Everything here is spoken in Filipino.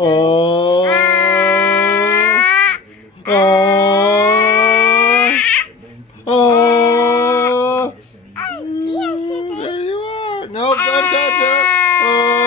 Oh. Oh. Oh. There you are. Nope, don't touch it. Oh.